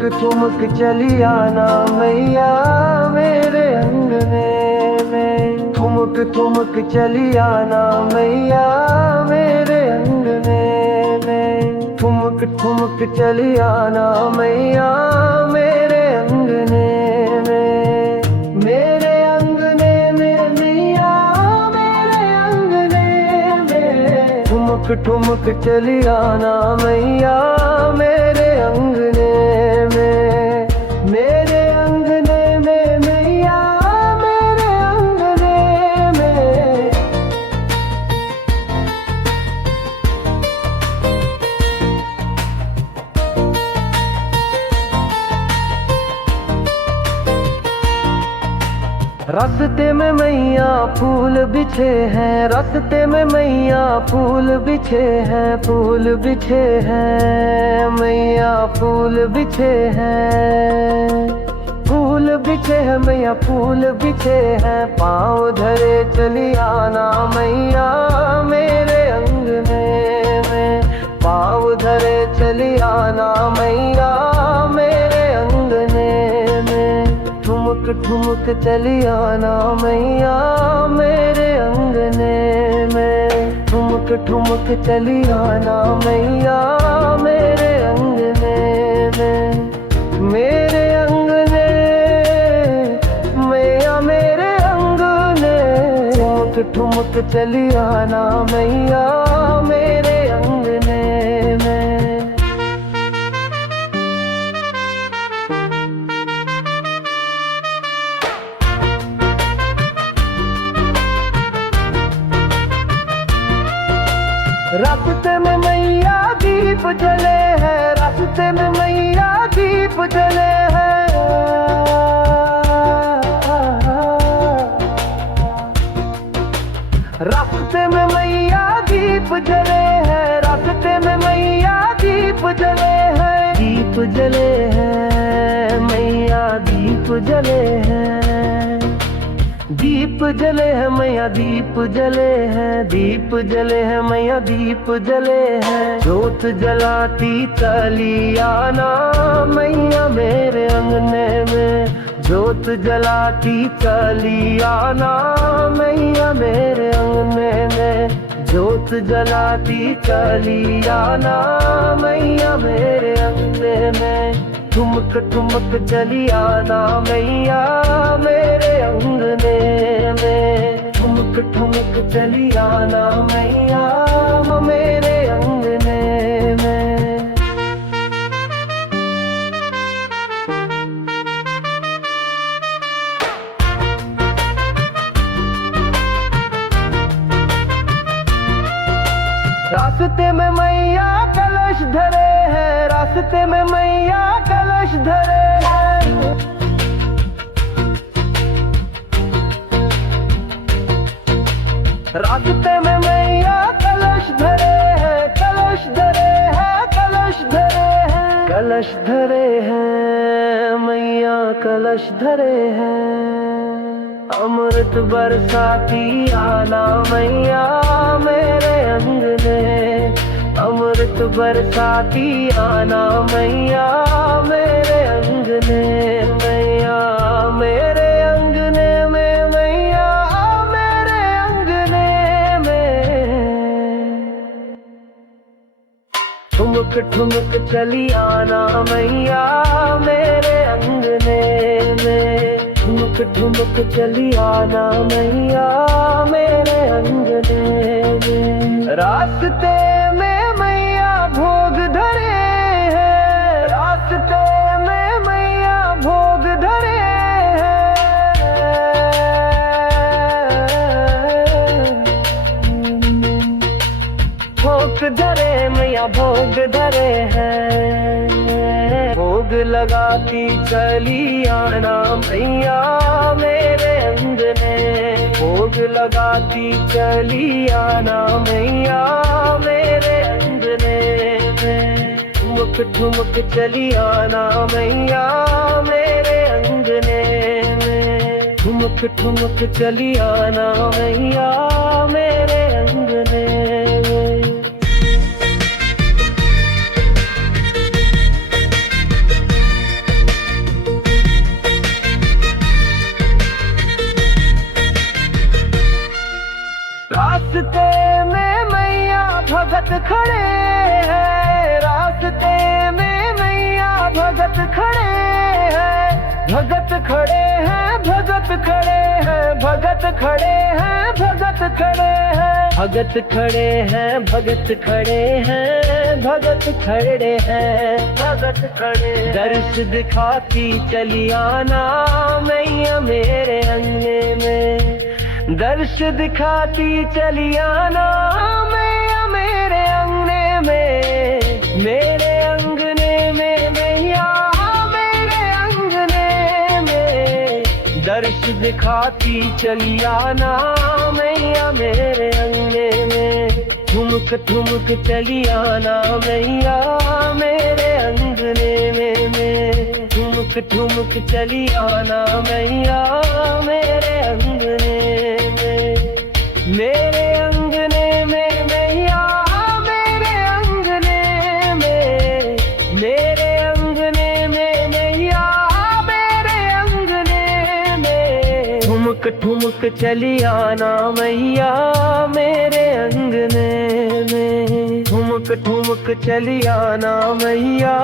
ठुमक चली आना मैया मेरे अंगने में। ठुमक ठुमक चली आना मैया मेरे अंगने में। ठुमक ठुमक चली आना मैया मेरे अंगने में। मेरे अंगने में मैया मेरे अंगने में। ठुमक ठुमक चली आना मैया मेरे अंगने में। मेरे अंगने में मैया मेरे अंगने में। रास्ते में मैया फूल बिछे हैं। रास्ते में मैया फूल बिछे हैं। फूल बिछे हैं मैया फूल बिछे हैं। फूल बिछे हैं मैया फूल बिछे हैं। पाँव धरे चली आना मैया मेरे अंगने में। पाँव धरे चली आना मैया मेरे अंगने में। ठुमक ठुमक चली आना मैया मेरे अंगने में। ठुमक ठुमक चली आना मैया मेरे अंगने में। मेरे अंगने मैया मेरे अंगने। ठुमक ठुमक चली आना मैया मेरे अंगने में। रास्ते में मैया दीप जले हैं। रास्ते में मैया दीप जले हैं। रास्ते में मैया दीप जले हैं। रास्ते में मैया दीप जले हैं। दीप जले हैं मैया दीप जले हैं। दीप जले हैं मैया दीप जले हैं। दीप जले हैं मैया दीप जले हैं। जोत जलाती चली आना मैया मेरे अंगने में। जोत जलाती चली आना मैया मेरे अंगने में। जोत जलाती चली आना मैया मेरे अंगने में। ठुमक ठुमक चली आना मैया मेरे अंगने में। ठुमक ठुमक चली आना मैया मेरे अंगने में। रास्ते में मैया कलश धरे हैं। रास्ते में मैया कलश धरे हैं। रास्ते में मैया कलश धरे हैं। कलश धरे हैं कलश धरे हैं। कलश धरे हैं मैया कलश धरे हैं। अमृत बरसाती आना मैया मेरे अंगने। अमृत बरसाती आना मैया मेरे अंगने। मैया मेरे अंगने में मैया मेरे अंगने में। ठुमक ठुमक चली आना मैया मेरे अंगने में। ठुमक ठुमक चली आना मैया मेरे अंगने में। रास्ते में मैया भोग धरे हैं। रास्ते में मैया भोग धरे हैं। भोग धरे मैया भोग धरे हैं। भोग लगाती चली आना मैया मेरे अंगने। भोग लगाती चली आना मैया मेरे अंगने में। ठुमक ठुमक चली आना मैया मेरे अंगने में। ठुमक ठुमक चली आना मैया मेरे अंगने में। भगत खड़े हैं रास्ते में मैया, भगत खड़े हैं, भगत खड़े हैं, भगत खड़े हैं, भगत खड़े हैं, भगत खड़े हैं, भगत खड़े हैं, भगत खड़े हैं, भगत खड़े हैं, भगत खड़े। दर्श दिखाती चली आना मैया मेरे अंगने में, दर्श दिखाती चली आना मैया मेरे अंगने में, मेरे अंगने में मैया मेरे अंगने में, दर्श दिखाती चली आना मैया मेरे अंगने में, ठुमक ठुमक चली आना मैया मेरे अंगने में, ठुमक ठुमक चली आना मैया मेरे अंगने में, मेरे अंगने में मैया मेरे अंगने में, मेरे अंगने में मैया मेरे अंगने में, ठुमक ठुमक चली आना मैया मेरे अंगने में, ठुमक ठुमक चली आना मैया